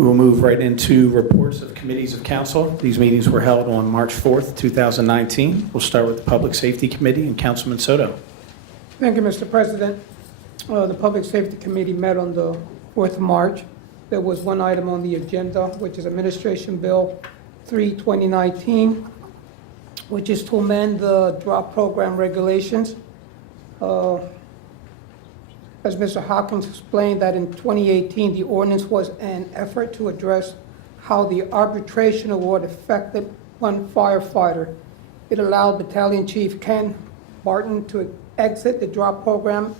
We will move right into reports of committees of council. These meetings were held on March 4th, 2019. We'll start with the Public Safety Committee and Councilman Soto. Thank you, Mr. President. The Public Safety Committee met on the 4th of March. There was one item on the agenda, which is Administration Bill 3/2019, which is to amend the drop program regulations. As Mr. Hawkins explained, that in 2018, the ordinance was an effort to address how the arbitration award affected one firefighter. It allowed Battalion Chief Ken Barton to exit the drop program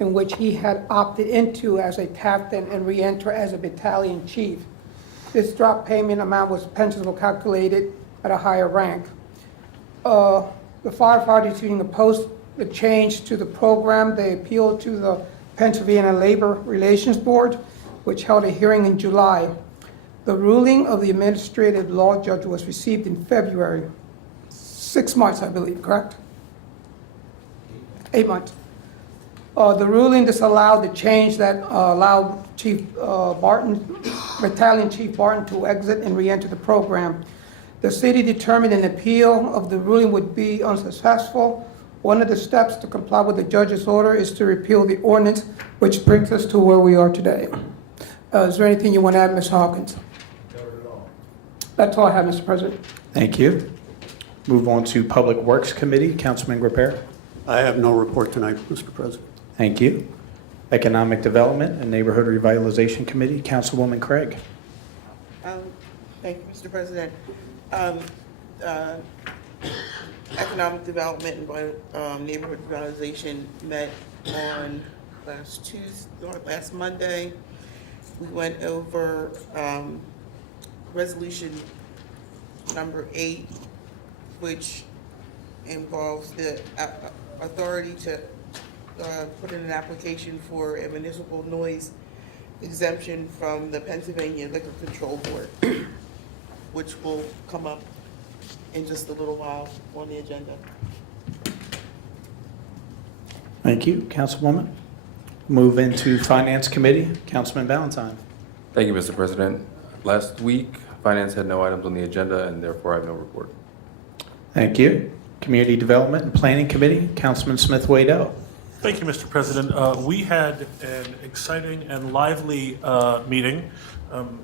in which he had opted into as a captain and re-enter as a battalion chief. This drop payment amount was pensionable calculated at a higher rank. The firefighters union opposed the change to the program. They appealed to the Pennsylvania Labor Relations Board, which held a hearing in July. The ruling of the administrative law judge was received in February. 6 months, I believe, correct? 8 months. The ruling disallowed the change that allowed Battalion Chief Barton to exit and re-enter the program. The city determined an appeal of the ruling would be unsuccessful. One of the steps to comply with the judge's order is to repeal the ordinance, which brings us to where we are today. Is there anything you want to add, Ms. Hawkins? Not at all. That's all I have, Mr. President. Thank you. Move on to Public Works Committee, Councilman Graupera. I have no report tonight, Mr. President. Thank you. Economic Development and Neighborhood Revitalization Committee, Councilwoman Craig. Thank you, Mr. President. Economic Development and Neighborhood Revitalization met on last Monday. We went over resolution number 8, which involves the authority to put in an application for a municipal noise exemption from the Pennsylvania Liquor Control Board, which will come up in just a little while on the agenda. Thank you, Councilwoman. Move into Finance Committee, Councilman Ballentine. Thank you, Mr. President. Last week, Finance had no items on the agenda, and therefore I have no report. Thank you. Community Development and Planning Committee, Councilman Smith-Waddell. Thank you, Mr. President. We had an exciting and lively meeting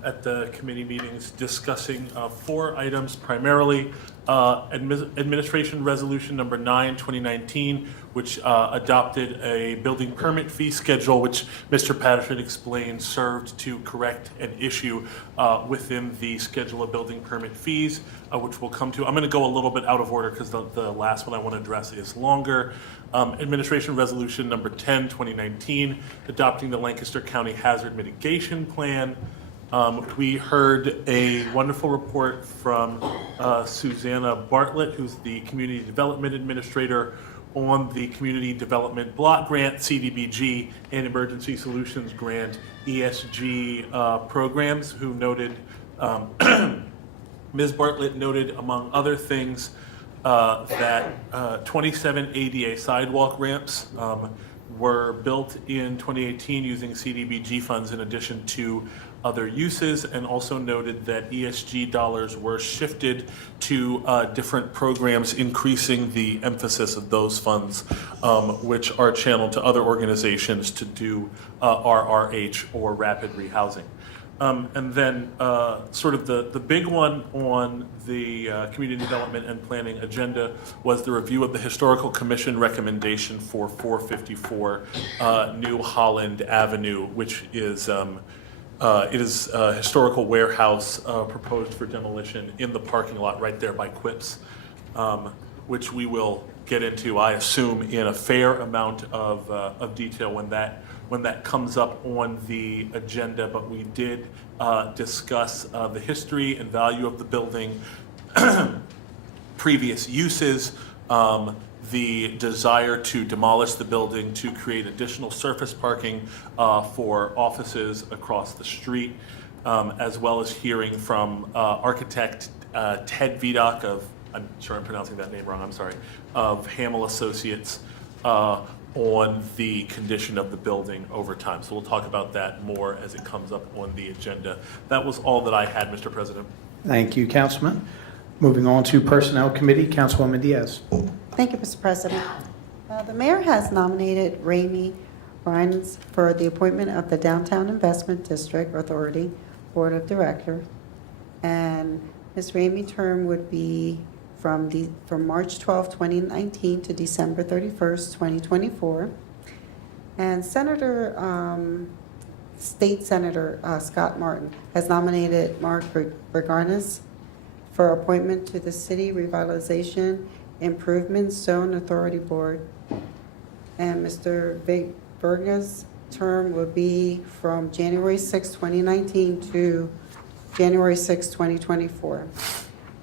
at the committee meetings discussing 4 items, primarily Administration Resolution number 9, 2019, which adopted a building permit fee schedule, which Mr. Patterson explained served to correct an issue within the schedule of building permit fees, which we'll come to. I'm going to go a little bit out of order because the last one I want to address is longer. Administration Resolution number 10, 2019, adopting the Lancaster County Hazard Mitigation Plan. We heard a wonderful report from Susanna Bartlett, who's the Community Development Administrator, on the Community Development Block Grant, CDBG, and Emergency Solutions Grant, ESG programs, who noted, Ms. Bartlett noted, among other things, that 27 ADA sidewalk ramps were built in 2018 using CDBG funds in addition to other uses, and also noted that ESG dollars were shifted to different programs, increasing the emphasis of those funds, which are channeled to other organizations to do RRH, or rapid rehousing. And then sort of the big one on the Community Development and Planning agenda was the review of the Historical Commission recommendation for 454 New Holland Avenue, which is it is a historical warehouse proposed for demolition in the parking lot right there by Quips, which we will get into, I assume, in a fair amount of detail when that comes up on the agenda. But we did discuss the history and value of the building, previous uses, the desire to demolish the building to create additional surface parking for offices across the street, as well as hearing from architect Ted Vidok of, I'm sure I'm pronouncing that name wrong, I'm sorry, of Hamel Associates, on the condition of the building over time. So we'll talk about that more as it comes up on the agenda. That was all that I had, Mr. President. Thank you, Councilman. Moving on to Personnel Committee, Councilwoman Diaz. Thank you, Mr. President. The mayor has nominated Ramey Rhines for the appointment of the Downtown Investment District Authority Board of Directors. And Ms. Ramey's term would be from March 12, 2019 to December 31st, 2024. And State Senator Scott Martin has nominated Mark Berganis for appointment to the City Revitalization Improvement Zone Authority Board. And Mr. Berga's term will be from January 6, 2019 to January 6, 2024.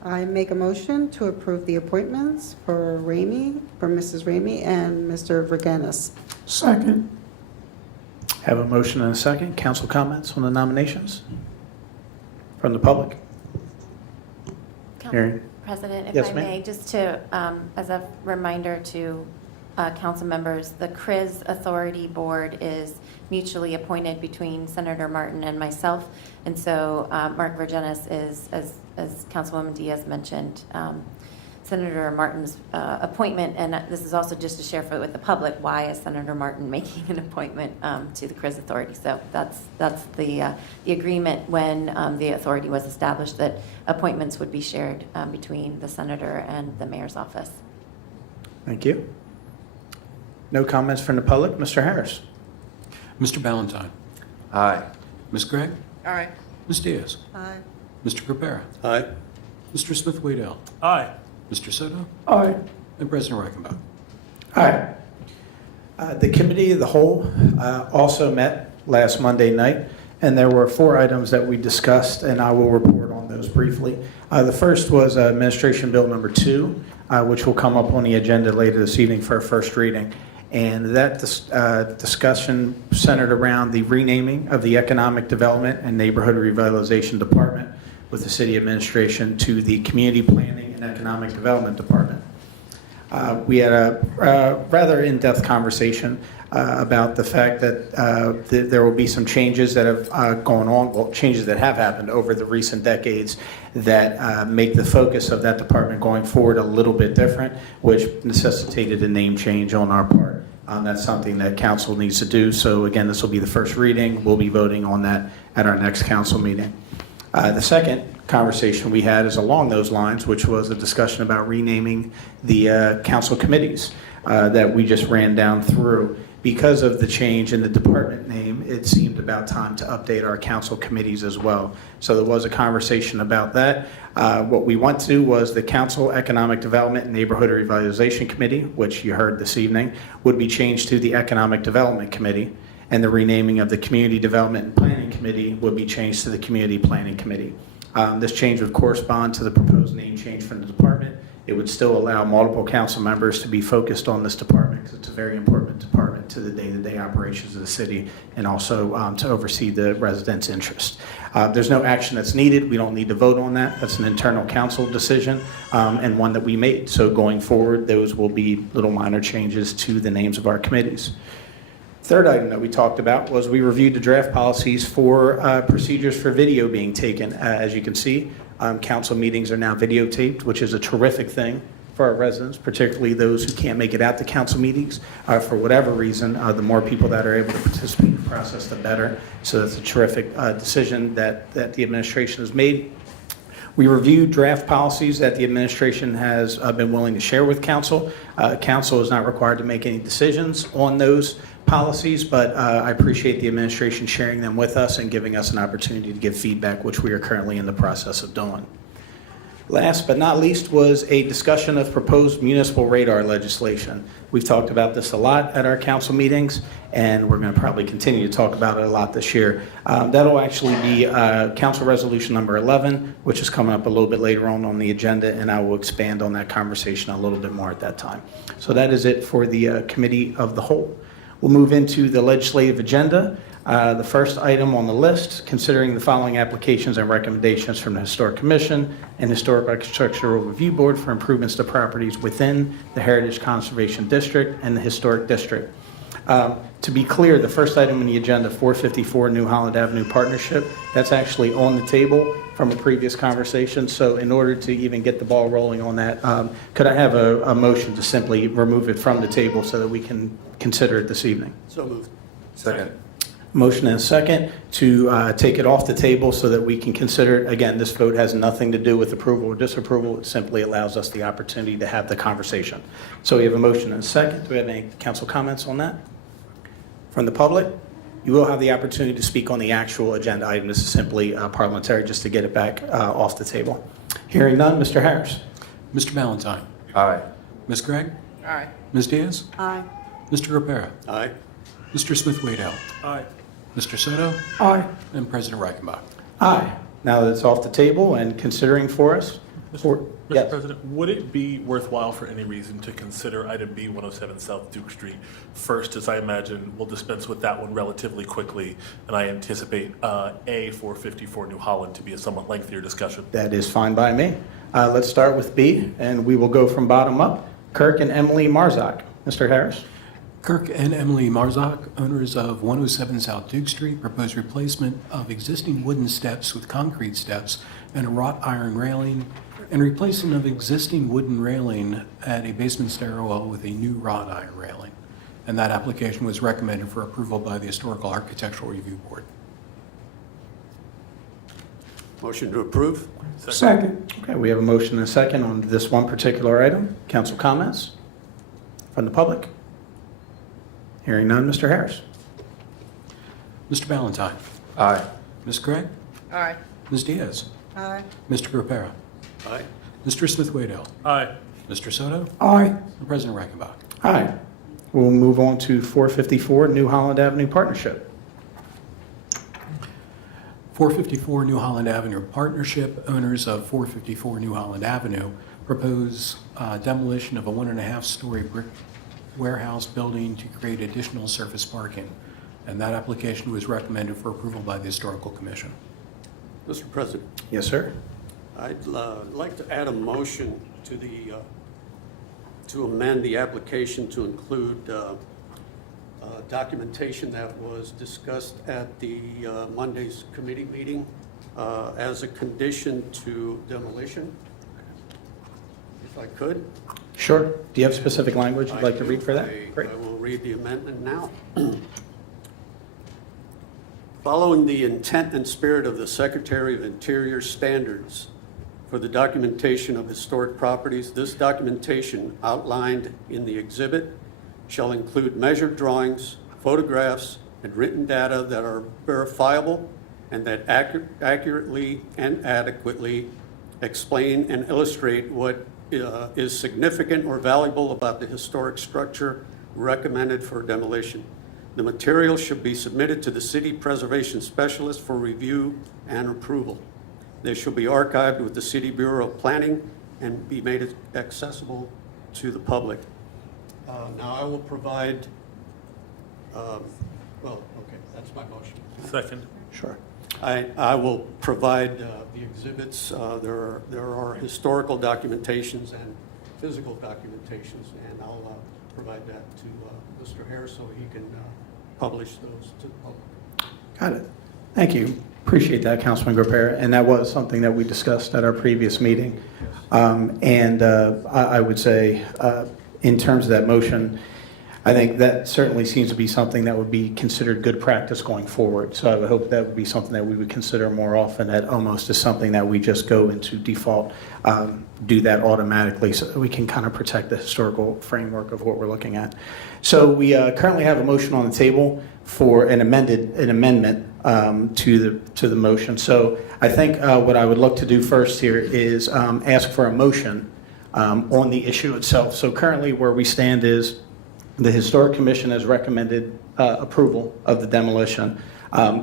I make a motion to approve the appointments for Mrs. Ramey and Mr. Berganis. Second. Have a motion and a second. Council comments on the nominations from the public? Hearing. President, if Yes, I ma'am. may, just to, as a reminder to council members, the CRIS Authority Board is mutually appointed between Senator Martin and myself. And so Mark Vergenis is, as Councilwoman Diaz mentioned, Senator Martin's appointment. And this is also just to share with the public, why is Senator Martin making an appointment to the CRIS Authority? So that's the agreement when the authority was established, that appointments would be shared between the senator and the mayor's office. Thank you. No comments from the public. Mr. Harris. Mr. Ballentine. Aye. Ms. Gregg. Aye. Ms. Diaz. Aye. Mr. Graupera. Aye. Mr. Smith-Waddell. Aye. Mr. Soto. Aye. And President Reichenbach. Aye. The Committee of the Whole also met last Monday night, and there were 4 items that we discussed, and I will report on those briefly. The first was Administration Bill Number 2, which will come up on the agenda later this evening for a first reading. And that discussion centered around the renaming of the Economic Development and Neighborhood Revitalization Department with the City Administration to the Community Planning and Economic Development Department. We had a rather in-depth conversation about the fact that there will be some changes that have gone on, well, changes that have happened over the recent decades that make the focus of that department going forward a little bit different, which necessitated a name change on our part. That's something that council needs to do. So again, this will be the first reading. We'll be voting on that at our next council meeting. The second conversation we had is along those lines, which was a discussion about renaming the council committees that we just ran down through. Because of the change in the department name, it seemed about time to update our council committees as well. So there was a conversation about that. What we went to was the Council Economic Development and Neighborhood Revitalization Committee, which you heard this evening, would be changed to the Economic Development Committee, and the renaming of the Community Development and Planning Committee would be changed to the Community Planning Committee. This change would correspond to the proposed name change from the department. It would still allow multiple council members to be focused on this department because it's a very important department to the day-to-day operations of the city, and also to oversee the residents' interest. There's no action that's needed. We don't need to vote on that. That's an internal council decision and one that we made. So going forward, those will be little minor changes to the names of our committees. Third item that we talked about was we reviewed the draft policies for procedures for video being taken. As you can see, council meetings are now videotaped, which is a terrific thing for our residents, particularly those who can't make it out to council meetings for whatever reason. The more people that are able to participate in the process, the better. So that's a terrific decision that the administration has made. We reviewed draft policies that the administration has been willing to share with council. Council is not required to make any decisions on those policies, but I appreciate the administration sharing them with us and giving us an opportunity to give feedback, which we are currently in the process of doing. Last but not least was a discussion of proposed municipal radar legislation. We've talked about this a lot at our council meetings, and we're going to probably continue to talk about it a lot this year. That'll actually be Council Resolution number 11, which is coming up a little bit later on the agenda, and I will expand on that conversation a little bit more at that time. So that is it for the Committee of the Whole. We'll move into the legislative agenda. The first item on the list, considering the following applications and recommendations from the Historic Commission and Historic Architectural Review Board for improvements to properties within the Heritage Conservation District and the Historic District. To be clear, the first item on the agenda, 454 New Holland Avenue Partnership, that's actually on the table from a previous conversation. So in order to even get the ball rolling on that, could I have a motion to simply remove it from the table so that we can consider it this evening? So moved. Second. Motion and a second to take it off the table so that we can consider it. Again, this vote has nothing to do with approval or disapproval. It simply allows us the opportunity to have the conversation. So we have a motion and a second. Do we have any council comments on that? From the public? You will have the opportunity to speak on the actual agenda item. This is simply parliamentary, just to get it back off the table. Hearing none, Mr. Harris. Mr. Ballentine. Aye. Ms. Gregg. Aye. Ms. Diaz. Aye. Mr. Graupera. Aye. Mr. Smith-Waddell. Aye. Mr. Soto. Aye. And President Reichenbach. Aye. Now that it's off the table and considering for us. Mr. Yes. President, would it be worthwhile for any reason to consider item B, 107 South Duke Street first, as I imagine we'll dispense with that one relatively quickly, and I anticipate A, 454 New Holland to be a somewhat lengthier discussion? That is fine by me. Let's start with B, and we will go from bottom up. Kirk and Emily Marzock. Mr. Harris? Kirk and Emily Marzock, owners of 107 South Duke Street, propose replacement of existing wooden steps with concrete steps and a wrought iron railing, and replacement of existing wooden railing at a basement stairwell with a new wrought iron railing. And that application was recommended for approval by the Historical Architectural Review Board. Motion to approve? Second. Okay, we have a motion and a second on this one particular item. Council comments from the public? Hearing none, Mr. Harris. Mr. Ballentine. Aye. Ms. Gregg. Aye. Ms. Diaz. Aye. Mr. Graupera. Aye. Mr. Smith-Waddell. Aye. Mr. Soto. Aye. And President Reichenbach. Aye. We'll move on to 454 New Holland Avenue Partnership. 454 New Holland Avenue Partnership, owners of 454 New Holland Avenue, propose demolition of a 1.5-story brick warehouse building to create additional surface parking. And that application was recommended for approval by the Historical Commission. Mr. President, Yes, sir. I'd like to add a motion to the, to amend the application to include documentation that was discussed at the Monday's committee meeting as a condition to demolition, if I could. Sure. Do you have specific language you'd like to I read do. for that? I Great. will read the amendment now. Following the intent and spirit of the Secretary of Interior standards for the documentation of historic properties, this documentation outlined in the exhibit shall include measured drawings, photographs, and written data that are verifiable and that accurately and adequately explain and illustrate what is significant or valuable about the historic structure recommended for demolition. The material should be submitted to the city preservation specialist for review and approval. They shall be archived with the City Bureau of Planning and be made accessible to the public. Now I will provide, that's my motion. Second. Sure. I will provide the exhibits. There are historical documentations and physical documentations, and I'll provide that to Mr. Harris so he can publish those to the public. Got it. Thank you. Appreciate that, Councilman Graupera. And that was something that we discussed at our previous meeting. I would say, in terms of that motion, I think that certainly seems to be something that would be considered good practice going forward. So I would hope that would be something that we would consider more often, that almost is something that we just go into default, do that automatically so that we can kind of protect the historical framework of what we're looking at. So we currently have a motion on the table for an amendment to the motion. So I think what I would look to do first here is ask for a motion on the issue itself. So currently where we stand is the Historic Commission has recommended approval of the demolition.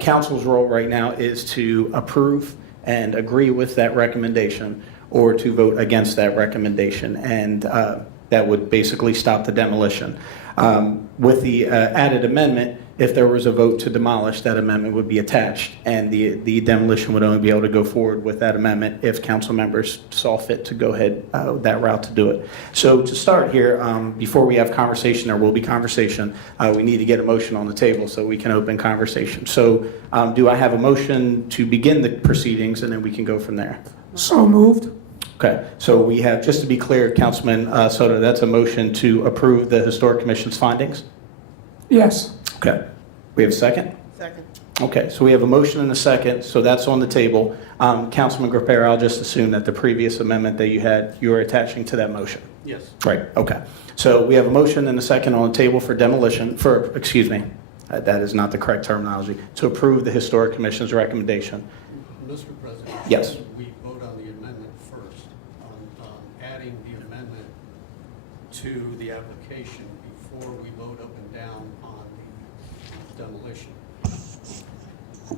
Council's role right now is to approve and agree with that recommendation or to vote against that recommendation, and that would basically stop the demolition. With the added amendment, If there was a vote to demolish, that amendment would be attached, and the demolition would only be able to go forward with that amendment if council members saw fit to go ahead that route to do it. So to start here, before we have conversation, there will be conversation. We need to get a motion on the table so we can open conversation. So do I have a motion to begin the proceedings, and then we can go from there? So moved. Okay, so we have, just to be clear, Councilman Soto, that's a motion to approve the Historic Commission's findings? Yes. Okay. We have a second? Second. Okay, so we have a motion and a second, so that's on the table. Councilman Graupera, I'll just assume that the previous amendment that you had, you are attaching to that motion. Yes. Right, okay. So we have a motion and a second on the table for demolition, that is not the correct terminology, to approve the Historic Commission's recommendation. Mr. President? Yes. We vote on the amendment first, on adding the amendment to the application before we vote up and down on the demolition.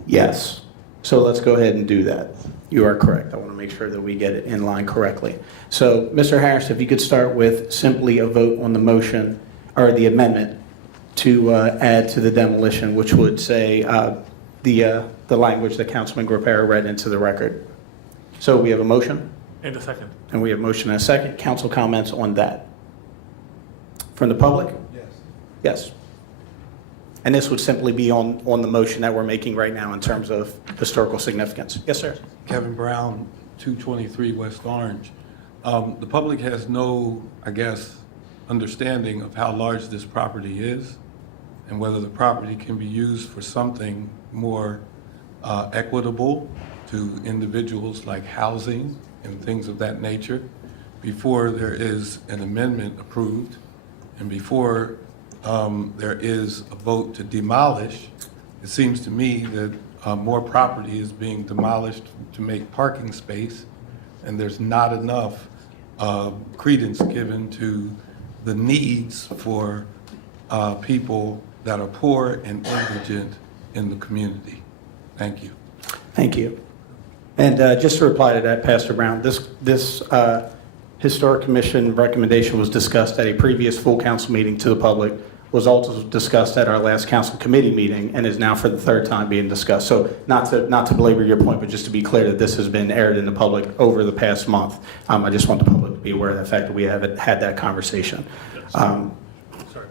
Yes. So let's go ahead and do that. You are correct. I want to make sure that we get it in line correctly. So, Mr. Harris, if you could start with simply a vote on the motion, or the amendment, to add to the demolition, which would say the language that Councilman Graupera read into the record. So we have a motion, And a second. and we have a motion and a second. Council comments on that? From the public? Yes. Yes. And this would simply be on the motion that we're making right now in terms of historical significance. Yes, sir. Kevin Brown, 223 West Orange. The public has no, I guess, understanding of how large this property is and whether the property can be used for something more equitable to individuals like housing and things of that nature before there is an amendment approved and before there is a vote to demolish. It seems to me that more property is being demolished to make parking space, and there's not enough credence given to the needs for people that are poor and indigent in the community. Thank you. Thank you. And just to reply to that, Pastor Brown, this Historic Commission recommendation was discussed at a previous full council meeting to the public, was also discussed at our last council committee meeting, and is now for the third time being discussed. So not to belabor your point, but just to be clear that this has been aired in the public over the past month. I just want the public to be aware of the fact that we haven't had that conversation. Sorry,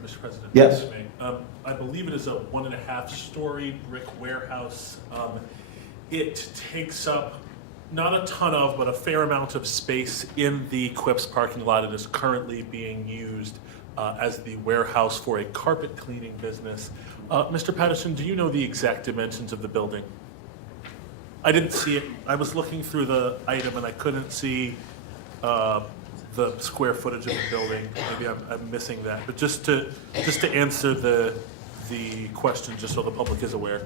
Mr. President. Yes. If I may. I believe it is a 1.5-story brick warehouse. It takes up not a ton of, but a fair amount of space in the Quips parking lot. It is currently being used as the warehouse for a carpet cleaning business. Mr. Patterson, do you know the exact dimensions of the building? I didn't see it. I was looking through the item and I couldn't see the square footage of the building. Maybe I'm missing that. But just to answer the question, just so the public is aware.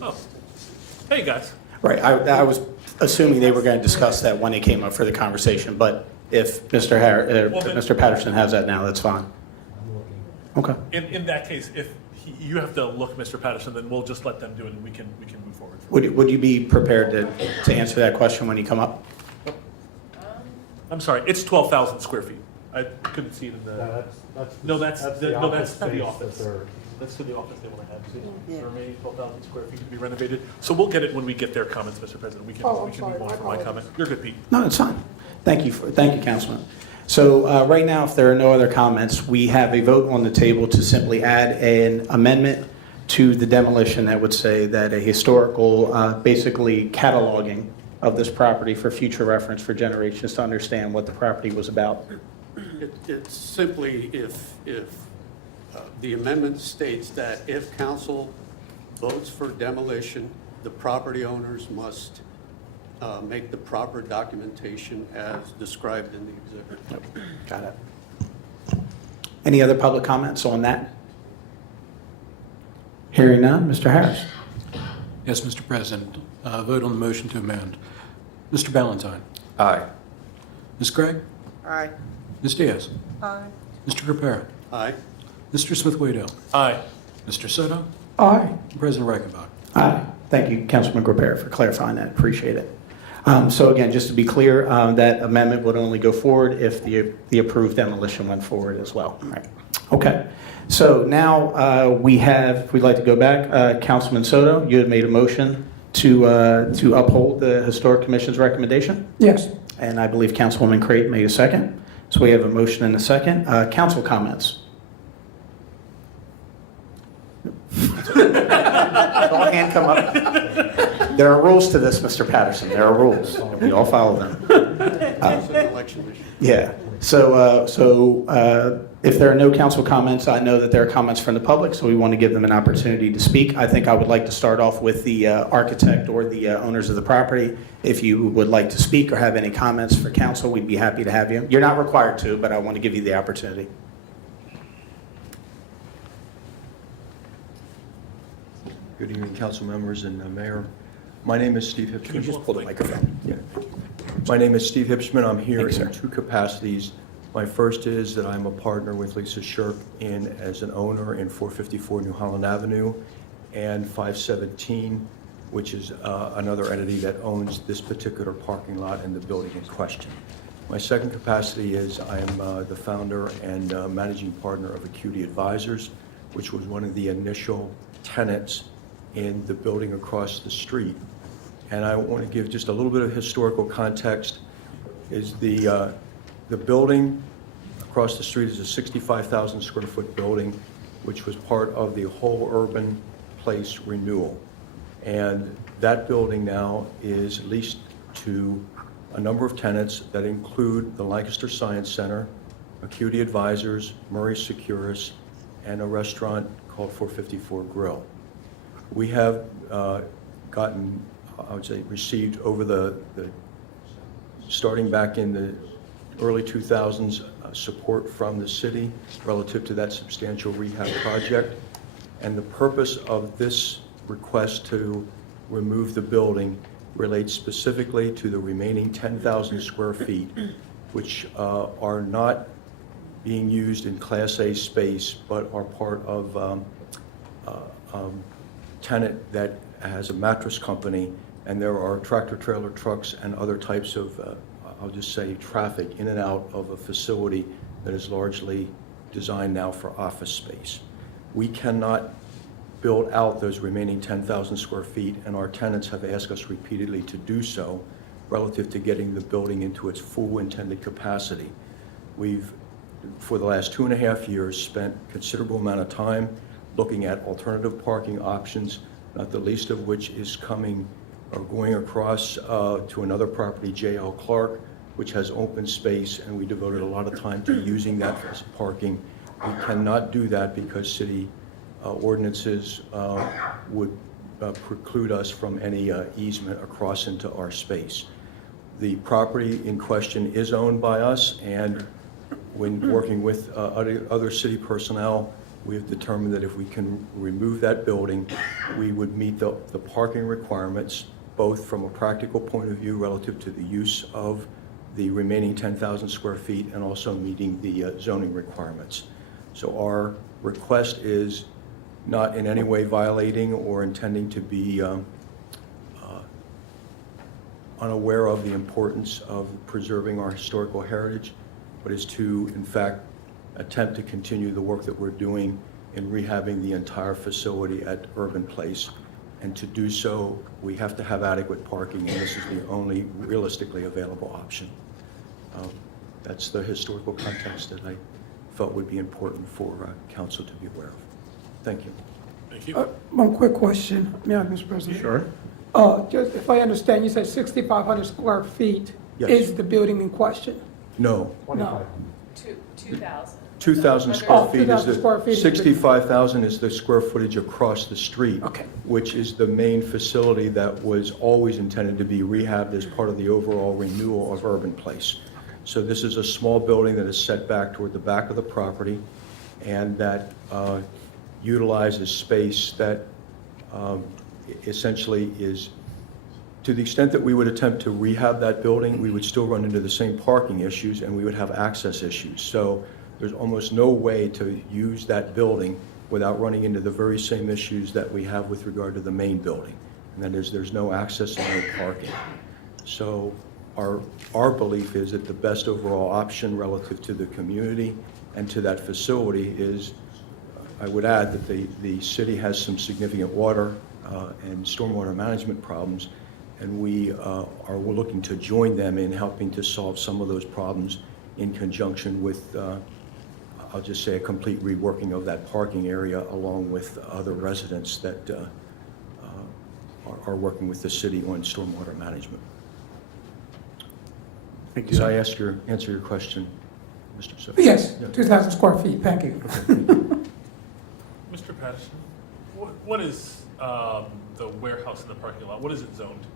Oh, hey guys. Right, I was assuming they were going to discuss that when they came up for the conversation, but if Mr. Patterson has that now, that's fine. Okay. In that case, if you have to look, Mr. Patterson, then we'll just let them do it and we can move forward. Would you be prepared to answer that question when you come up? I'm sorry, it's 12,000 square feet. I couldn't see it in the. That's the office. That's to the office they want to have. Yeah. The remaining 12,000 square feet to be renovated. So we'll get it when we get their comments, Mr. President. We can sorry, move on my from my apologies. comment. You're good, Pete. No, it's fine. Thank you, Councilman. So right now, if there are no other comments, we have a vote on the table to simply add an amendment to the demolition that would say that a historical, basically cataloging of this property for future reference for generations to understand what the property was about. It's simply if the amendment states that if council votes for demolition, the property owners must make the proper documentation as described in the exhibit. Got it. Any other public comments on that? Hearing none, Mr. Harris. Yes, Mr. President. Vote on the motion to amend. Mr. Ballentine. Aye. Ms. Gregg. Aye. Ms. Diaz. Aye. Mr. Graupera. Aye. Mr. Smith-Waddell. Aye. Mr. Soto. Aye. President Reichenbach. Aye. Thank you, Councilman Graupera, for clarifying that. Appreciate it. So again, just to be clear, that amendment would only go forward if the approved demolition went forward as well. All right. Okay. So now we'd like to go back. Councilman Soto, you had made a motion to uphold the Historic Commission's recommendation, Yes. and I believe Councilwoman Crate made a second. So we have a motion and a second. Council comments? Don't hand come up. There are rules to this, Mr. Patterson. There are rules. We all follow them. It's an election issue. Yeah. So if there are no council comments, I know that there are comments from the public, so we want to give them an opportunity to speak. I think I would like to start off with the architect or the owners of the property. If you would like to speak or have any comments for council, we'd be happy to have you. You're not required to, but I want to give you the opportunity. Good evening, council members and Mayor. My name is Steve Hipschman. Can you just pull the microphone? Yeah. My name is Steve Hipschman. I'm here Thanks, in sir. two capacities. My first is that I'm a partner with Lisa Shirk as an owner in 454 New Holland Avenue and 517, which is another entity that owns this particular parking lot and the building in question. My second capacity is I am the founder and managing partner of Acuity Advisors, which was one of the initial tenants in the building across the street. And I want to give just a little bit of historical context. Is the building across the street is a 65,000 square foot building, which was part of the whole urban place renewal. And that building now is leased to a number of tenants that include the Lancaster Science Center, Acuity Advisors, Murray Securus, and a restaurant called 454 Grill. We have gotten, I would say, received over the starting back in the early 2000s, support from the city relative to that substantial rehab project. And the purpose of this request to remove the building relates specifically to the remaining 10,000 square feet, which are not being used in Class A space, but are part of tenant that has a mattress company, and there are tractor trailer trucks and other types of, I'll just say, traffic in and out of a facility that is largely designed now for office space. We cannot build out those remaining 10,000 square feet, and our tenants have asked us repeatedly to do so relative to getting the building into its full intended capacity. We've, for the last 2.5 years, spent considerable amount of time looking at alternative parking options, not the least of which is coming or going across to another property, J.L. Clark, which has open space, and we devoted a lot of time to using that as parking. We cannot do that because city ordinances would preclude us from any easement across into our space. The property in question is owned by us, and when working with other city personnel, we have determined that if we can remove that building, we would meet the parking requirements, both from a practical point of view relative to the use of the remaining 10,000 square feet and also meeting the zoning requirements. So our request is not in any way violating or intending to be unaware of the importance of preserving our historical heritage, but is to, in fact, attempt to continue the work that we're doing in rehabbing the entire facility at Urban Place. And to do so, we have to have adequate parking, and this is the only realistically available option. That's the historical context that I felt would be important for council to be aware of. Thank you. Thank you. One quick question, Mr. President. Sure. Just if I understand, you said 6,500 square feet Yes. is the building in question? No. No. 2,000. 2,000 square feet is 2,000 square feet the, is the- 65,000 is the square footage across the street. Okay. Which is the main facility that was always intended to be rehabbed as part of the overall renewal of Urban Place. So this is a small building that is set back toward the back of the property and that utilizes space that essentially is, to the extent that we would attempt to rehab that building, we would still run into the same parking issues and we would have access issues. So there's almost no way to use that building without running into the very same issues that we have with regard to the main building. And that is there's no access and no parking. So our belief is that the best overall option relative to the community and to that facility is, I would add that the city has some significant water and stormwater management problems, and we're looking to join them in helping to solve some of those problems in conjunction with, I'll just say, a complete reworking of that parking area along with other residents that are working with the city on stormwater management. Thank you. Did I answer your question, Mr. Soto? Yes, Yeah. 2,000 square feet, thank you. Mr. Patterson, what is the warehouse in the parking lot? What is it zoned?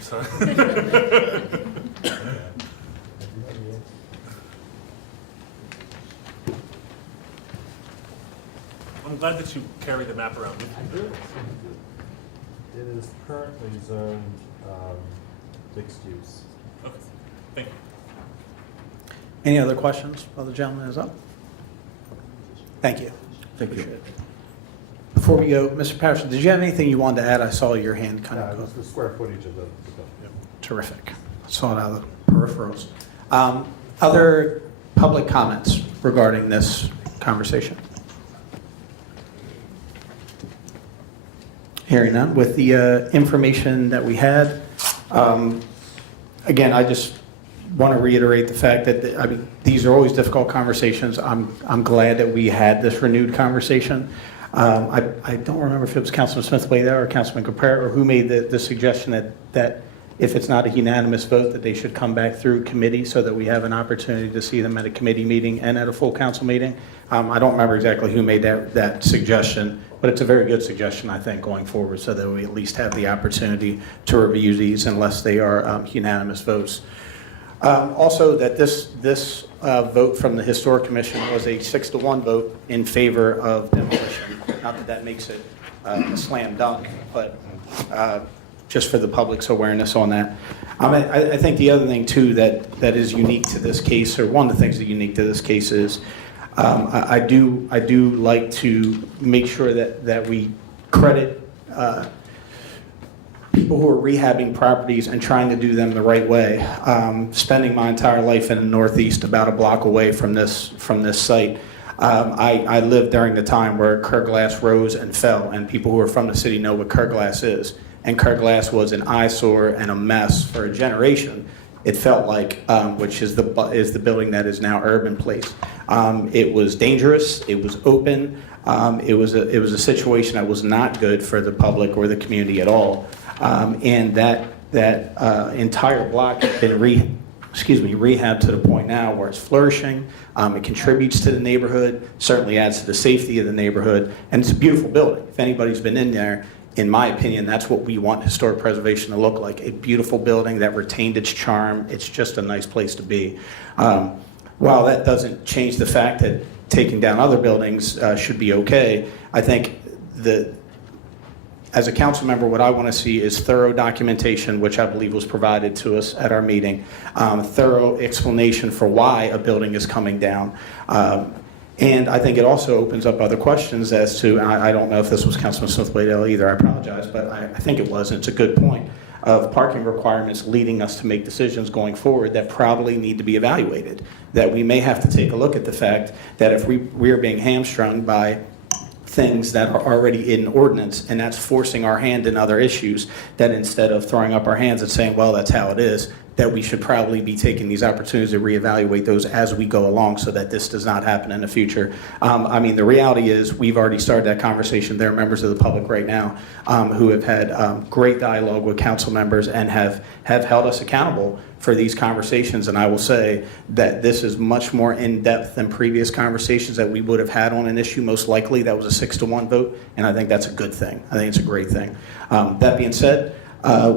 Sorry. I'm glad that you carry the map around with you. It is currently zoned mixed use. Okay, thank you. Any other questions while the gentleman is up? Thank you. Thank Appreciate you. it. Before we go, Mr. Patterson, did you have anything you wanted to add? I saw your hand kind of go. Just the square footage of the building. Terrific. I saw it out of the peripherals. Other public comments regarding this conversation? Hearing none. With the information that we had, again, I just want to reiterate the fact that, I mean, these are always difficult conversations. I'm glad that we had this renewed conversation. I don't remember if it was Councilman Smith way there or Councilman Graupera, or who made the suggestion that if it's not a unanimous vote, that they should come back through committee so that we have an opportunity to see them at a committee meeting and at a full council meeting. I don't remember exactly who made that suggestion, but it's a very good suggestion, I think, going forward, so that we at least have the opportunity to review these unless they are unanimous votes. Also, that this vote from the Historic Commission was a 6-1 vote in favor of demolition. Not that that makes it a slam dunk, but just for the public's awareness on that. I think the other thing, too, that is unique to this case, or one of the things that is unique to this case is, I do like to make sure that we credit people who are rehabbing properties and trying to do them the right way. Spending my entire life in the Northeast, about a block away from this site, I lived during the time where Kirk glass rose and fell, and people who are from the city know what Kirk glass is. And Kirk glass was an eyesore and a mess for a generation. It felt like, which is the building that is now Urban Place. It was dangerous. It was open. It was a situation that was not good for the public or the community at all. And that entire block has been rehabbed to the point now where it's flourishing. It contributes to the neighborhood, certainly adds to the safety of the neighborhood, and it's a beautiful building. If anybody's been in there, in my opinion, that's what we want historic preservation to look like, a beautiful building that retained its charm. It's just a nice place to be. While that doesn't change the fact that taking down other buildings should be okay, I think as a council member, what I want to see is thorough documentation, which I believe was provided to us at our meeting, thorough explanation for why a building is coming down. And I think it also opens up other questions as to, and I don't know if this was Councilman Smith-Waddell either, I apologize, but I think it was, and it's a good point, of parking requirements leading us to make decisions going forward that probably need to be evaluated. That we may have to take a look at the fact that if we are being hamstrung by things that are already in ordinance, and that's forcing our hand in other issues, that instead of throwing up our hands and saying, well, that's how it is, that we should probably be taking these opportunities to reevaluate those as we go along so that this does not happen in the future. I mean, the reality is we've already started that conversation. There are members of the public right now who have had great dialogue with council members and have held us accountable for these conversations. And I will say that this is much more in-depth than previous conversations that we would have had on an issue. Most likely that was a 6-1 vote, and I think that's a good thing. I think it's a great thing. That being said,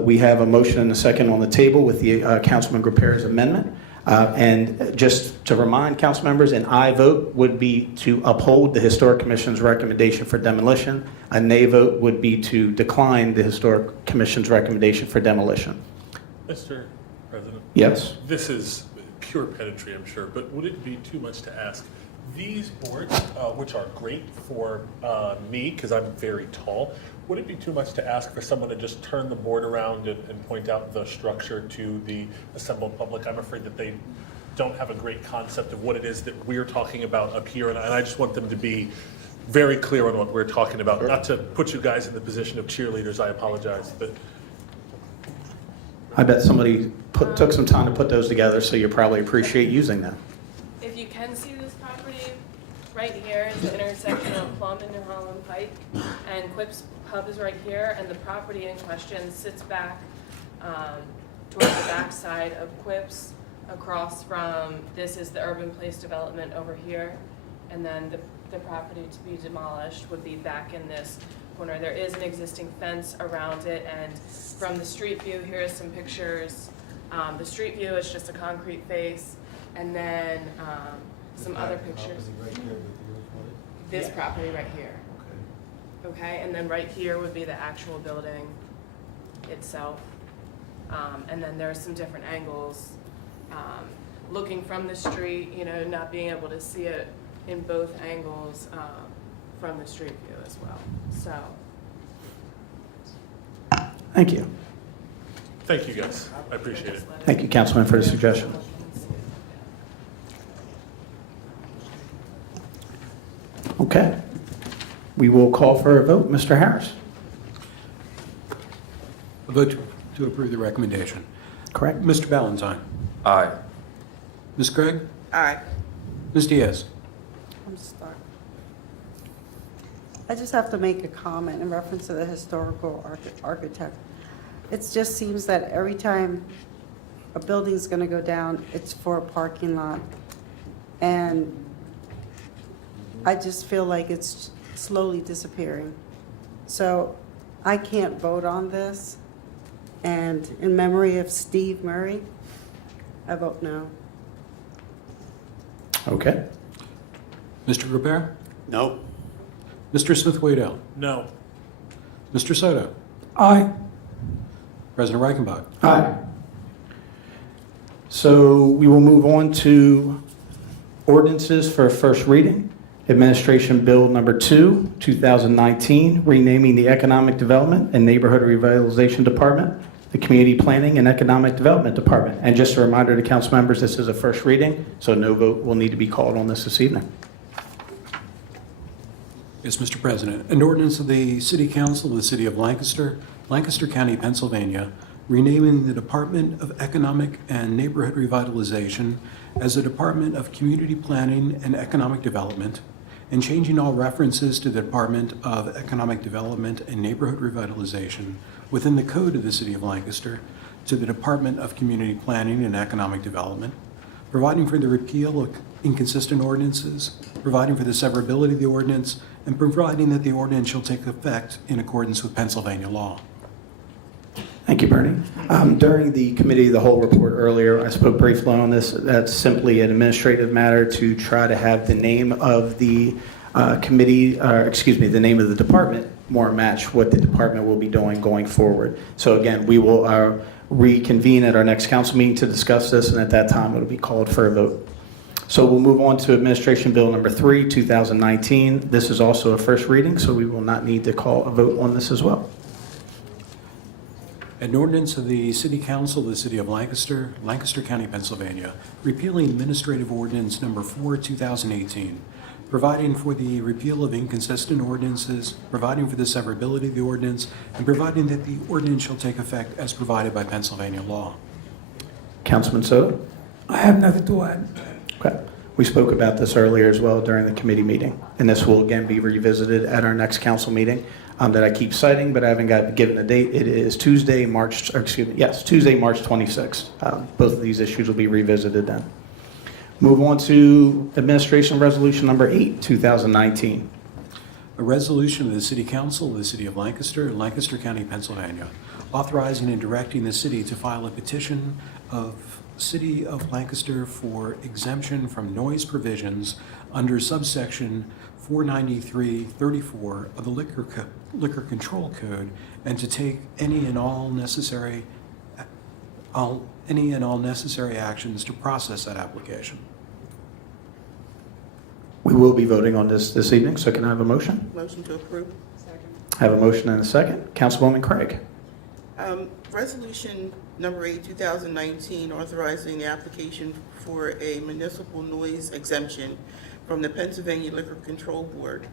we have a motion and a second on the table with the Councilman Graupera's amendment. And just to remind council members, an aye vote would be to uphold the Historic Commission's recommendation for demolition. A nay vote would be to decline the Historic Commission's recommendation for demolition. Mr. President? Yes? This is pure pedantry, I'm sure, but would it be too much to ask? These boards, which are great for me, because I'm very tall, Would it be too much to ask for someone to just turn the board around and point out the structure to the assembled public? I'm afraid that they don't have a great concept of what it is that we're talking about up here, and I just want them to be very clear on what we're talking about. Not to put you guys in the position of cheerleaders, I apologize, but I bet somebody took some time to put those together, so you probably appreciate using them. If you can see this property, right here is the intersection of Plum and New Holland Pike, and Quip's Pub is right here, and the property in question sits back towards the back side of Quip's, across from, this is the urban place development over here, and then the property to be demolished would be back in this corner. There is an existing fence around it, and from the street view, here are some pictures. The street view is just a concrete face, and then some other pictures. This property right here. Okay, and then right here would be the actual building itself. And then there are some different angles. Looking from the street, you know, not being able to see it in both angles from the street view as well. So. Thank you. thank you guys. I appreciate it. Thank you, Councilman, for the suggestion. Okay. We will call for a vote. Mr. Harris? A vote to approve the recommendation. Correct. Mr. Ballentine? Aye. Ms. Craig? Aye. Ms. Diaz? I'm stuck. I just have to make a comment in reference to the historical architect. It just seems that every time a building's going to go down, it's for a parking lot. And I just feel like it's slowly disappearing. So I can't vote on this. And in memory of Steve Murray, I vote no. Okay. Mr. Graupera? No. Mr. Smith-Waddell? No. Mr. Soto? Aye. President Reichenbach? Aye. So we will move on to ordinances for first reading. Administration Bill Number 2, 2019, renaming the Economic Development and Neighborhood Revitalization Department the Community Planning and Economic Development Department. And just a reminder to council members, this is a first reading, so no vote will need to be called on this evening. Yes, Mr. President. An ordinance of the City Council of the City of Lancaster, Lancaster County, Pennsylvania, renaming the Department of Economic and Neighborhood Revitalization as the Department of Community Planning and Economic Development, and changing all references to the Department of Economic Development and Neighborhood Revitalization within the Code of the City of Lancaster to the Department of Community Planning and Economic Development, providing for the repeal of inconsistent ordinances, providing for the severability of the ordinance, and providing that the ordinance shall take effect in accordance with Pennsylvania law. Thank you, Bernie. During the Committee of the Whole report earlier, I spoke briefly on this. That's simply an administrative matter to try to have the name of the the name of the department more match what the department will be doing going forward. So again, we will reconvene at our next council meeting to discuss this, and at that time, it'll be called for a vote. So we'll move on to Administration Bill Number 3, 2019. This is also a first reading, so we will not need to call a vote on this as well. An ordinance of the City Council of the City of Lancaster, Lancaster County, Pennsylvania, repealing Administrative Ordinance Number 4, 2018, providing for the repeal of inconsistent ordinances, providing for the severability of the ordinance, and providing that the ordinance shall take effect as provided by Pennsylvania law. Councilman Soto? I have nothing to add. Okay. We spoke about this earlier as well during the committee meeting, and this will again be revisited at our next council meeting that I keep citing, but I haven't given a date. It is Tuesday, March 26th. Both of these issues will be revisited then. Move on to Administration Resolution Number 8, 2019. A resolution of the City Council of the City of Lancaster, Lancaster County, Pennsylvania, authorizing and directing the city to file a petition of City of Lancaster for exemption from noise provisions under subsection 493-34 of the Liquor Control Code, and to take any and all necessary actions to process that application. We will be voting on this evening, so can I have a motion? Motion to approve. I have a motion and a second. Councilwoman Craig. Resolution number 8, 2019, authorizing the application for a municipal noise exemption from the Pennsylvania Liquor Control Board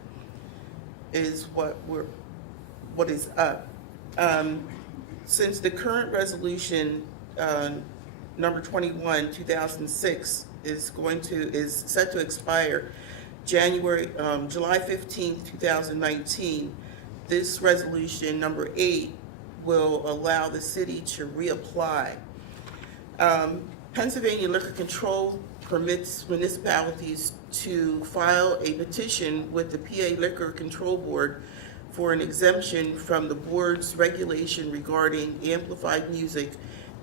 is what is up. Since the current resolution, number 21, 2006, is set to expire July 15th, 2019, this resolution, number 8, will allow the city to reapply. Pennsylvania Liquor Control permits municipalities to file a petition with the PA Liquor Control Board for an exemption from the board's regulation regarding amplified music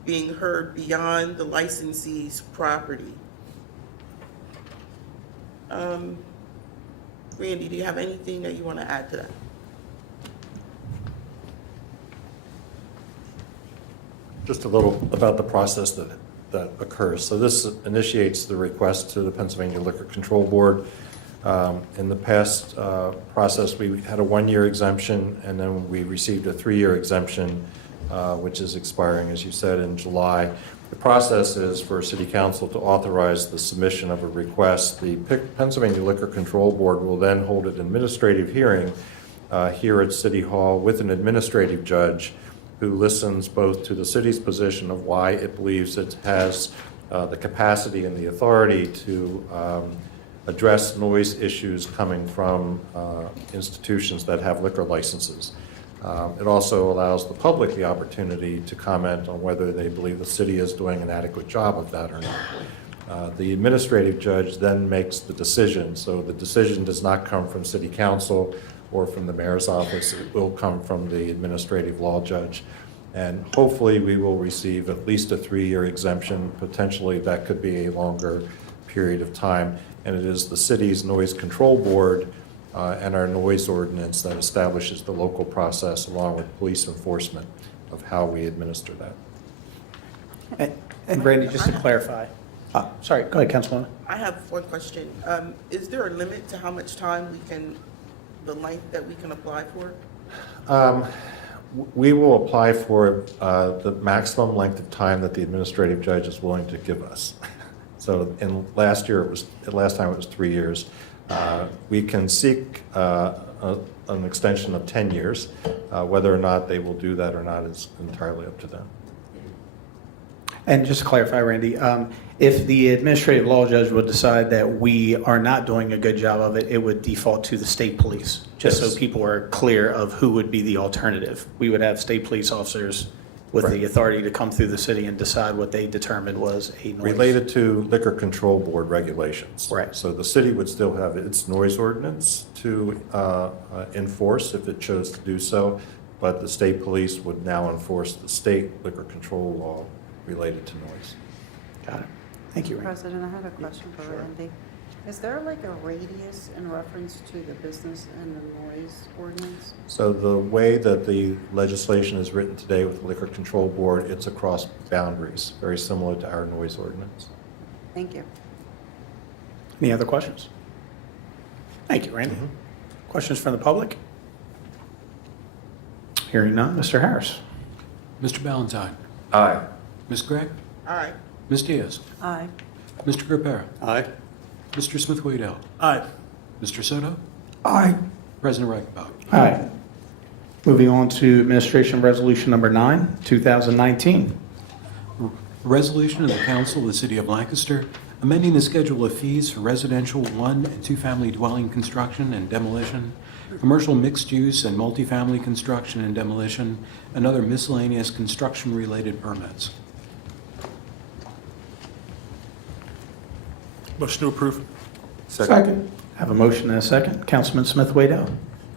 being heard beyond the licensee's property. Randy, do you have anything that you want to add to that? Just a little about the process that occurs. So this initiates the request to the Pennsylvania Liquor Control Board. In the past process, we had a 1-year exemption, and then we received a 3-year exemption, which is expiring, as you said, in July. The process is for City Council to authorize the submission of a request. The Pennsylvania Liquor Control Board will then hold an administrative hearing here at City Hall with an administrative judge who listens both to the city's position of why it believes it has the capacity and the authority to address noise issues coming from institutions that have liquor licenses. It also allows the public the opportunity to comment on whether they believe the city is doing an adequate job of that or not. The administrative judge then makes the decision, so the decision does not come from City Council or from the mayor's office. It will come from the administrative law judge. And hopefully we will receive at least a 3-year exemption. Potentially that could be a longer period of time. And it is the city's noise control board and our noise ordinance that establishes the local process along with police enforcement of how we administer that. And Randy, just to clarify. Sorry, go ahead, Councilwoman. I have one question. Is there a limit to how much time the length that we can apply for? We will apply for the maximum length of time that the administrative judge is willing to give us. So last time it was 3 years. We can seek an extension of 10 years. Whether or not they will do that or not is entirely up to them. And just to clarify, Randy, if the administrative law judge would decide that we are not doing a good job of it, it would default to the state police, just Yes. so people are clear of who would be the alternative. We would have state police officers with Right. the authority to come through the city and decide what they determined was a noise. Related to Liquor Control Board regulations. Right. So the city would still have its noise ordinance to enforce if it chose to do so, but the state police would now enforce the state liquor control law related to noise. Got it. Thank you, Randy. President, I have a question for Randy. Is there like a radius in reference to the business and the noise ordinance? So the way that the legislation is written today with the Liquor Control Board, it's across boundaries, very similar to our noise ordinance. Thank you. Any other questions? Thank you, Randy. Questions from the public? Hearing none, Mr. Harris. Mr. Ballentine. Aye. Ms. Gregg. Aye. Ms. Diaz. Aye. Mr. Graupera. Aye. Mr. Smith-Waddell. Aye. Mr. Soto. Aye. President Reichenbach. Aye. Moving on to Administration Resolution Number 9, 2019. A resolution of the Council of the City of Lancaster amending the schedule of fees for residential 1- and 2-family dwelling construction and demolition, commercial mixed-use and multifamily construction and demolition, and other miscellaneous construction-related permits. Motion to approve. Second. Have a motion and a second. Councilman Smith-Waddell.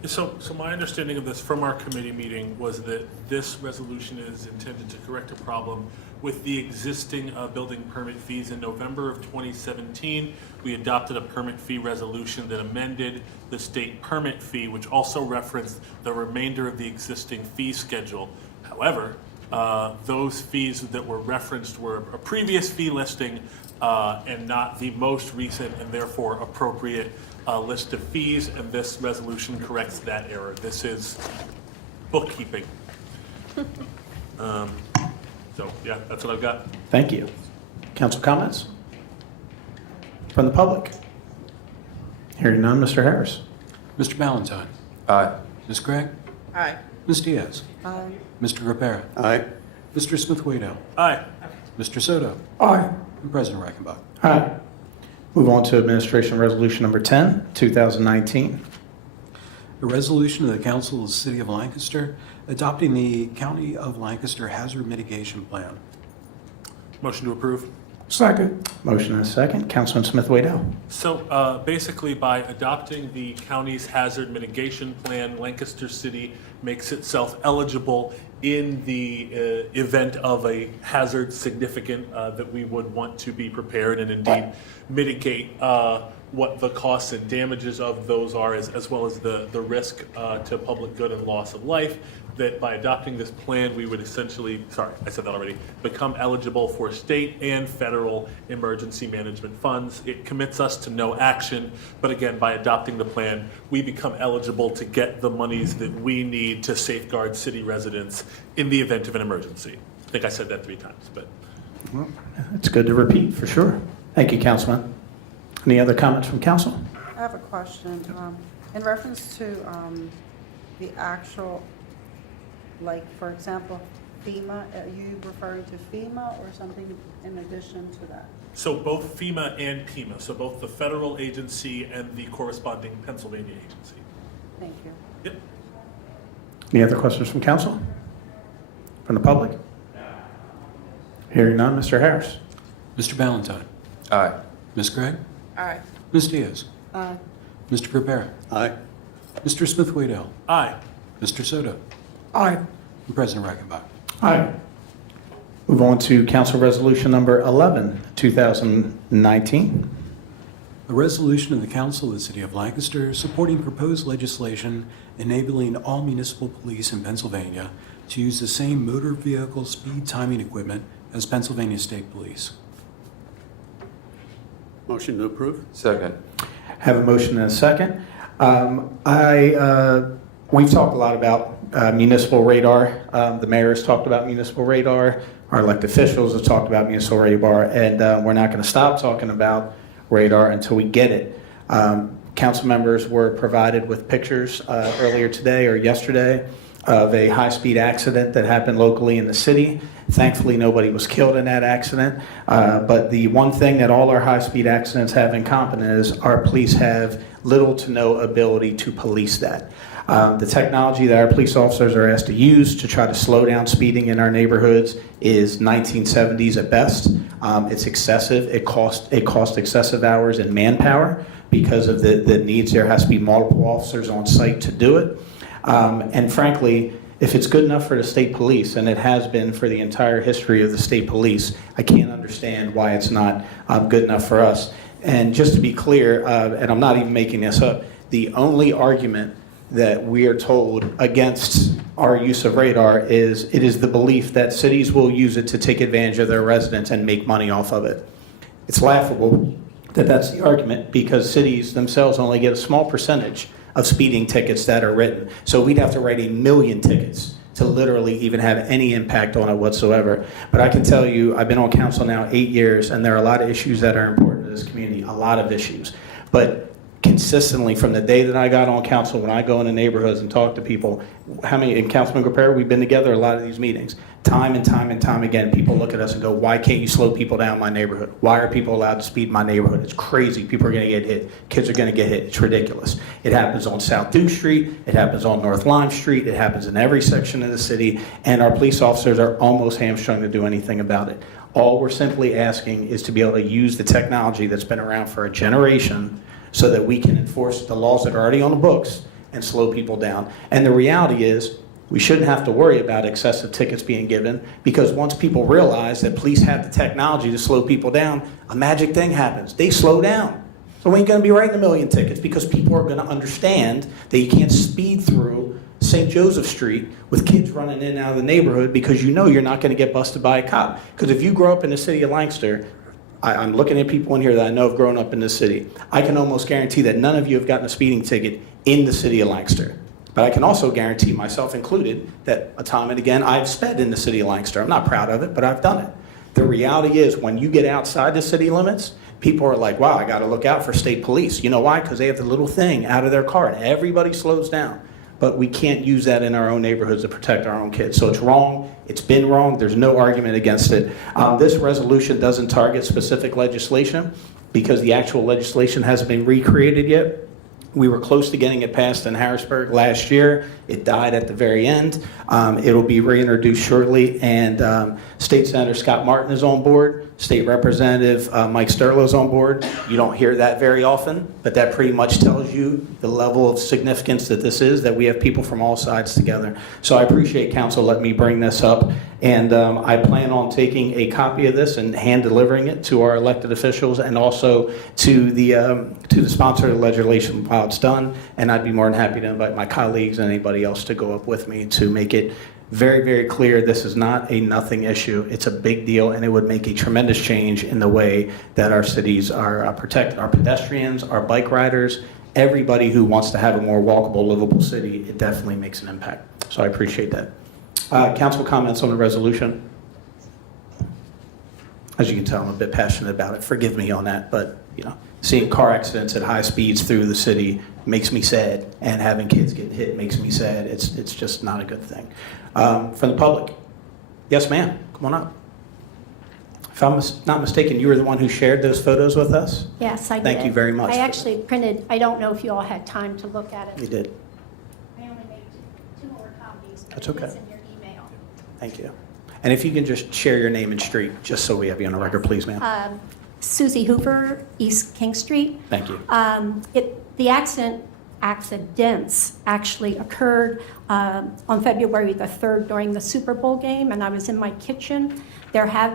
So my understanding of this from our committee meeting was that this resolution is intended to correct a problem with the existing building permit fees. In November of 2017, we adopted a permit fee resolution that amended the state permit fee, which also referenced the remainder of the existing fee schedule. However, those fees that were referenced were a previous fee listing and not the most recent and therefore appropriate list of fees, and this resolution corrects that error. This is bookkeeping. So, yeah, that's what I've got. Thank you. Council comments? From the public? Hearing none, Mr. Harris. Mr. Ballentine. Aye. Ms. Gregg. Aye. Ms. Diaz. Aye. Mr. Graupera. Aye. Mr. Smith-Waddell. Aye. Mr. Soto. Aye. And President Reichenbach. Aye. Move on to Administration Resolution Number 10, 2019. A resolution of the Council of the City of Lancaster adopting the County of Lancaster Hazard Mitigation Plan. Motion to approve. Second. Motion and a second. Councilman Smith-Waddell. So basically, by adopting the county's hazard mitigation plan, Lancaster City makes itself eligible in the event of a hazard significant that we would want to be prepared and indeed mitigate what the costs and damages of those are, as well as the risk to public good and loss of life. That by adopting this plan, we would essentially, sorry, I said that already, become eligible for state and federal emergency management funds. It commits us to no action, but again, by adopting the plan, we become eligible to get the monies that we need to safeguard city residents in the event of an emergency. I think I said that 3 times, but. Well, it's good to repeat, for sure. Thank you, Councilman. Any other comments from council? I have a question. In reference to the actual, like, for example, FEMA, are you referring to FEMA or something in addition to that? So both FEMA and PEMA, so both the federal agency and the corresponding Pennsylvania agency. Thank you. Yep. Any other questions from council? From the public? Hearing none, Mr. Harris. Mr. Ballentine. Aye. Ms. Gregg. Aye. Ms. Diaz. Aye. Mr. Graupera. Aye. Mr. Smith-Waddell. Aye. Mr. Soto. Aye. And President Reichenbach. Aye. Move on to Council Resolution Number 11, 2019. A resolution of the Council of the City of Lancaster supporting proposed legislation enabling all municipal police in Pennsylvania to use the same motor vehicle speed timing equipment as Pennsylvania State Police. Motion to approve? Second. Have a motion and a second. We've talked a lot about municipal radar. The mayor has talked about municipal radar. Our elected officials have talked about municipal radar, and we're not going to stop talking about radar until we get it. Council members were provided with pictures earlier today or yesterday of a high-speed accident that happened locally in the city. Thankfully, nobody was killed in that accident. But the one thing that all our high-speed accidents have in common is our police have little to no ability to police that. The technology that our police officers are asked to use to try to slow down speeding in our neighborhoods is 1970s at best. It's excessive. It costs excessive hours and manpower because of the needs. There has to be multiple officers on site to do it. And frankly, if it's good enough for the state police, and it has been for the entire history of the state police, I can't understand why it's not good enough for us. And just to be clear, and I'm not even making this up, the only argument that we are told against our use of radar is it is the belief that cities will use it to take advantage of their residents and make money off of it. It's laughable that that's the argument because cities themselves only get a small percentage of speeding tickets that are written. So we'd have to write 1 million tickets to literally even have any impact on it whatsoever. But I can tell you, I've been on council now 8 years, and there are a lot of issues that are important to this community, a lot of issues. But consistently from the day that I got on council, when I go into neighborhoods and talk to people, how many, in Councilman Graupera, we've been together a lot of these meetings, time and time and time again, people look at us and go, why can't you slow people down in my neighborhood? Why are people allowed to speed in my neighborhood? It's crazy. People are going to get hit. Kids are going to get hit. It's ridiculous. It happens on South Duke Street. It happens on North Lime Street. It happens in every section of the city, and our police officers are almost hamstrung to do anything about it. All we're simply asking is to be able to use the technology that's been around for a generation so that we can enforce the laws that are already on the books and slow people down. And the reality is, we shouldn't have to worry about excessive tickets being given because once people realize that police have the technology to slow people down, a magic thing happens. They slow down. So we ain't gonna be writing 1 million tickets because people are gonna understand that you can't speed through St. Joseph Street with kids running in and out of the neighborhood because you know you're not gonna get busted by a cop. Because if you grow up in the city of Lancaster, I'm looking at people in here that I know have grown up in this city. I can almost guarantee that none of you have gotten a speeding ticket in the city of Lancaster. But I can also guarantee, myself included, that time and again, I've sped in the city of Lancaster. I'm not proud of it, but I've done it. The reality is, when you get outside the city limits, people are like, wow, I got to look out for state police. You know why? Because they have the little thing out of their car, and everybody slows down. But we can't use that in our own neighborhoods to protect our own kids. So it's wrong. It's been wrong. There's no argument against it. This resolution doesn't target specific legislation because the actual legislation hasn't been recreated yet. We were close to getting it passed in Harrisburg last year. It died at the very end. It'll be reintroduced shortly, and State Senator Scott Martin is on board. State Representative Mike Sterlo is on board. You don't hear that very often, but that pretty much tells you the level of significance that this is, that we have people from all sides together. So I appreciate council letting me bring this up, and I plan on taking a copy of this and hand delivering it to our elected officials and also to the sponsor of the legislation while it's done. And I'd be more than happy to invite my colleagues and anybody else to go up with me to make it very, very clear this is not a nothing issue. It's a big deal, and it would make a tremendous change in the way that our cities are protect our pedestrians, our bike riders, everybody who wants to have a more walkable, livable city. It definitely makes an impact. So I appreciate that. Council comments on the resolution? As you can tell, I'm a bit passionate about it. Forgive me on that, but you know, seeing car accidents at high speeds through the city makes me sad, and having kids get hit makes me sad. It's just not a good thing. From the public, yes, ma'am. Come on up. If I'm not mistaken, you were the one who shared those photos with us? Yes, I did. Thank you very much. I actually printed, I don't know if you all had time to look at it. You did. I only made two more copies, but That's it okay. is in your email. Thank you. And if you can just share your name and street, just so we have you on the record, please, ma'am. Susie Hoover, East King Street. Thank you. The accidents actually occurred on February the 3rd during the Super Bowl game, and I was in my kitchen. There have